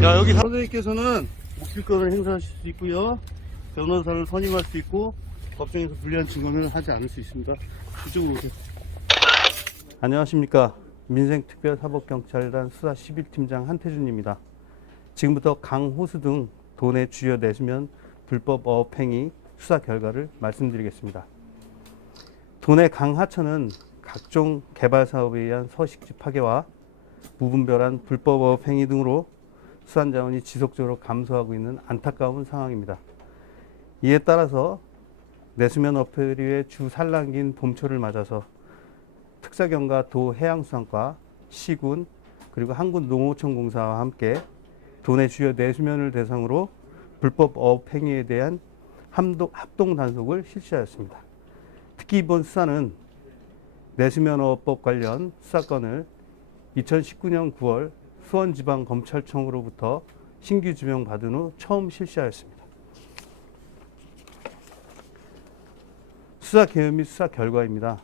자, 여기 선생님께서는 묵실권을 행사하실 수 있고요. 변호사를 선임할 수 있고 법정에서 불리한 증언을 하지 않을 수 있습니다. 이쪽으로 오세요. 안녕하십니까. 민생특별사법경찰단 수사 11팀장 한태준입니다. 지금부터 강호수 등 도내 주요 내수면 불법 어업행위 수사 결과를 말씀드리겠습니다. 도내 강하천은 각종 개발 사업에 의한 서식지 파괴와 무분별한 불법 어업행위 등으로 수산자원이 지속적으로 감소하고 있는 안타까운 상황입니다. 이에 따라서 내수면 어패류의 주 산란기인 봄철을 맞아서 특사경과 도해양수산과 시군 그리고 한국농어촌공사와 함께 도내 주요 내수면을 대상으로 불법 어업 행위에 대한 합동 단속을 실시하였습니다. 특히 이번 수사는 내수면어업법 관련 수사건을 2019년 9월 수원지방검찰청으로부터 신규 지명받은 후 처음 실시하였습니다. 수사 개요 및 수사 결과입니다.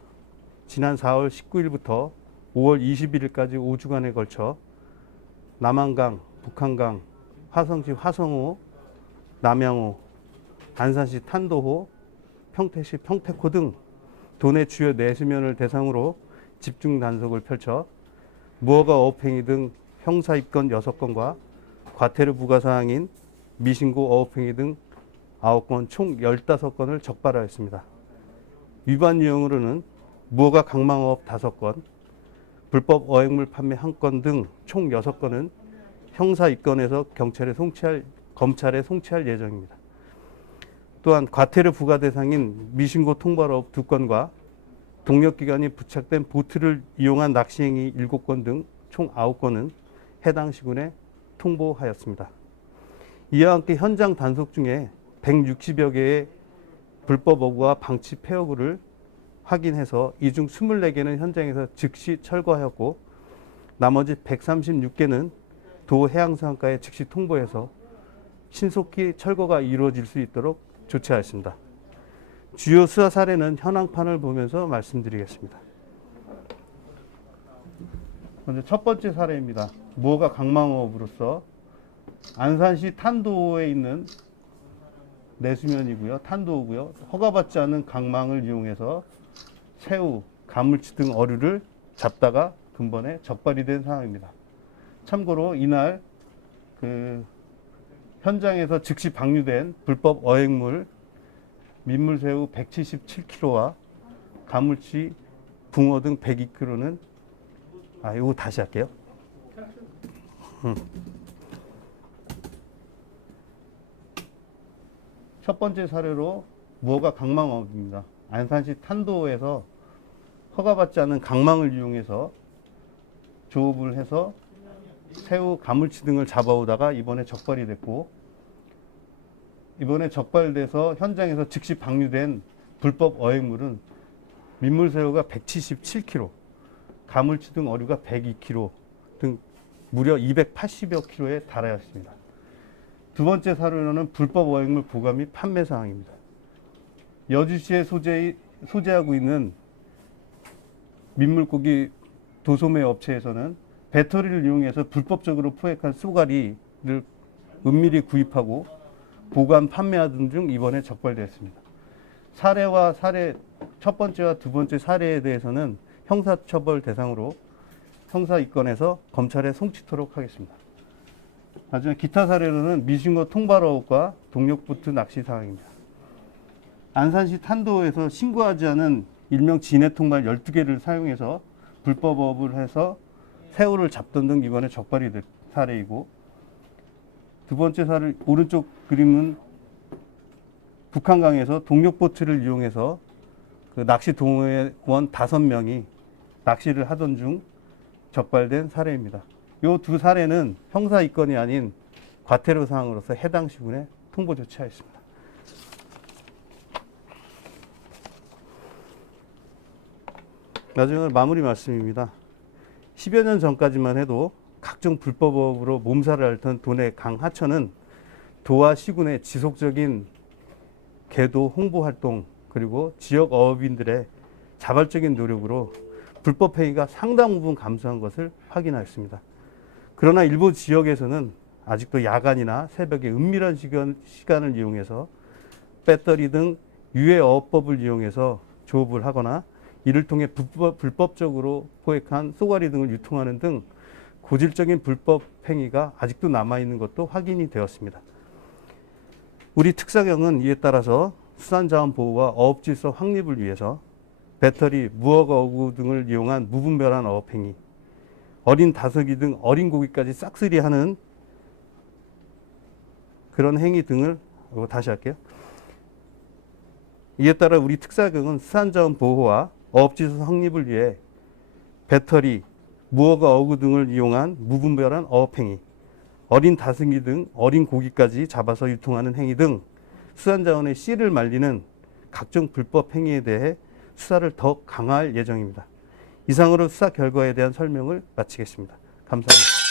지난 4월 19일부터 5월 21일까지 5주간에 걸쳐 남한강, 북한강, 화성시 화성호, 남양호, 안산시 탄도호, 평택시 평택호 등 도내 주요 내수면을 대상으로 집중 단속을 펼쳐 무허가 어업행위 등 형사 입건 6건과 과태료 부과 사항인 미신고 어업행위 등 9건 총 15건을 적발하였습니다. 위반 유형으로는 무허가 강망어업 5건, 불법 어획물 판매 1건 등 총 6건은 형사 입건해서 검찰에 송치할 예정입니다. 또한 과태료 부과 대상인 미신고 통발어업 2건과 동력기관이 부착된 보트를 이용한 낚시행위 7건 등 총 9건은 해당 시군에 통보하였습니다. 이와 함께 현장 단속 중에 160여 개의 불법 어구와 방치 폐어구를 확인해서 이 중 24개는 현장에서 즉시 철거하였고 나머지 136개는 도해양수산과에 즉시 통보해서 신속히 철거가 이루어질 수 있도록 조치하였습니다. 주요 수사 사례는 현황판을 보면서 말씀드리겠습니다. 먼저 첫 번째 사례입니다. 무허가 강망어업으로서 안산시 탄도에 있는 내수면이고요. 탄도고요. 허가받지 않은 강망을 이용해서 새우, 가물치 등 어류를 잡다가 근본에 적발이 된 상황입니다. 참고로 이날 현장에서 즉시 방류된 불법 어획물 민물새우 177kg와 가물치, 붕어 등 102kg는 이거 다시 할게요. 첫 번째 사례로 무허가 강망어업입니다. 안산시 탄도에서 허가받지 않은 강망을 이용해서 조업을 해서 새우, 가물치 등을 잡아오다가 이번에 적발이 됐고 이번에 적발돼서 현장에서 즉시 방류된 불법 어획물은 민물새우가 177kg, 가물치 등 어류가 102kg 등 무려 280여 kg에 달하였습니다. 두 번째 사례로는 불법 어획물 보관 및 판매 사항입니다. 여주시에 소재하고 있는 민물고기 도소매 업체에서는 배터리를 이용해서 불법적으로 포획한 쏘가리를 은밀히 구입하고 보관, 판매하던 중 이번에 적발되었습니다. 첫 번째와 두 번째 사례에 대해서는 형사처벌 대상으로 형사 입건해서 검찰에 송치토록 하겠습니다. 나중에 기타 사례로는 미신고 통발어업과 동력보트 낚시 사항입니다. 안산시 탄도에서 신고하지 않은 일명 진해통발 12개를 사용해서 불법어업을 해서 새우를 잡던 등 이번에 적발이 된 사례이고 두 번째 사례 오른쪽 그림은 북한강에서 동력보트를 이용해서 낚시 동호회원 5명이 낚시를 하던 중 적발된 사례입니다. 이 두 사례는 형사 입건이 아닌 과태료 사항으로서 해당 시군에 통보 조치하였습니다. 나중에 마무리 말씀입니다. 10여 년 전까지만 해도 각종 불법업으로 몸살을 앓던 도내 강하천은 도와 시군의 지속적인 계도 홍보 활동 그리고 지역 어업인들의 자발적인 노력으로 불법 행위가 상당 부분 감소한 것을 확인하였습니다. 그러나 일부 지역에서는 아직도 야간이나 새벽에 은밀한 시간을 이용해서 배터리 등 유해 어업법을 이용해서 조업을 하거나 이를 통해 불법적으로 포획한 쏘가리 등을 유통하는 등 고질적인 불법 행위가 아직도 남아있는 것도 확인이 되었습니다. 우리 특사경은 이에 따라서 수산자원 보호와 어업질서 확립을 위해서 배터리, 무허가 어구 등을 이용한 무분별한 어업행위, 어린 다슬기 등 어린 고기까지 싹쓸이하는 그런 행위 등을 다시 할게요. 이에 따라 우리 특사경은 수산자원 보호와 어업질서 확립을 위해 배터리, 무허가 어구 등을 이용한 무분별한 어업행위, 어린 다슬기 등 어린 고기까지 잡아서 유통하는 행위 등 수산자원의 씨를 말리는 각종 불법 행위에 대해 수사를 더 강화할 예정입니다. 이상으로 수사 결과에 대한 설명을 마치겠습니다. 감사합니다.